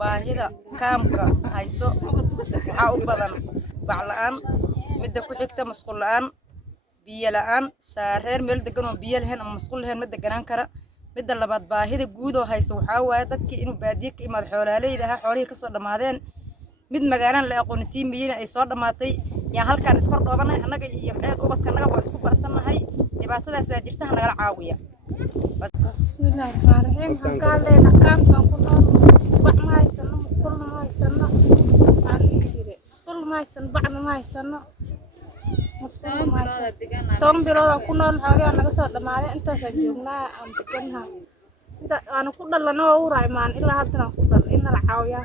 baahida kaamka hayso waxa u badan baclaan midda ku xigta masquul la'aan biyo la'aan saareer meel degan oo biyo lahayn ama masquul lahayn mid deganaan kara midda labaad baahida guud oo hayso waxa waaye dadkii inuu baadiye ka imaado xoolaaleyda ah xoolihii ka soo dhamaadeen mid magaalaan la aqoontii miyina ay soo dhamaatay yaa halkaan iskor dhoobanay annaga iyo maxay ubadka naga waa isku baasanahay dhibaatadaas jirta nagala caawiya bismillaahir rahmaanir rahiim halkaan kaamka ku nool bac ma haysano masquul ma haysano masquul ma haysano bac ma haysano masquul ma haysano toon bilood ku nool xoolaha naga soo dhamaaday intaas aan joognaa aan degannahay inta aan ku dhalano oo u raaymaan ilaa hadda aan ku dhal in la caawiyaa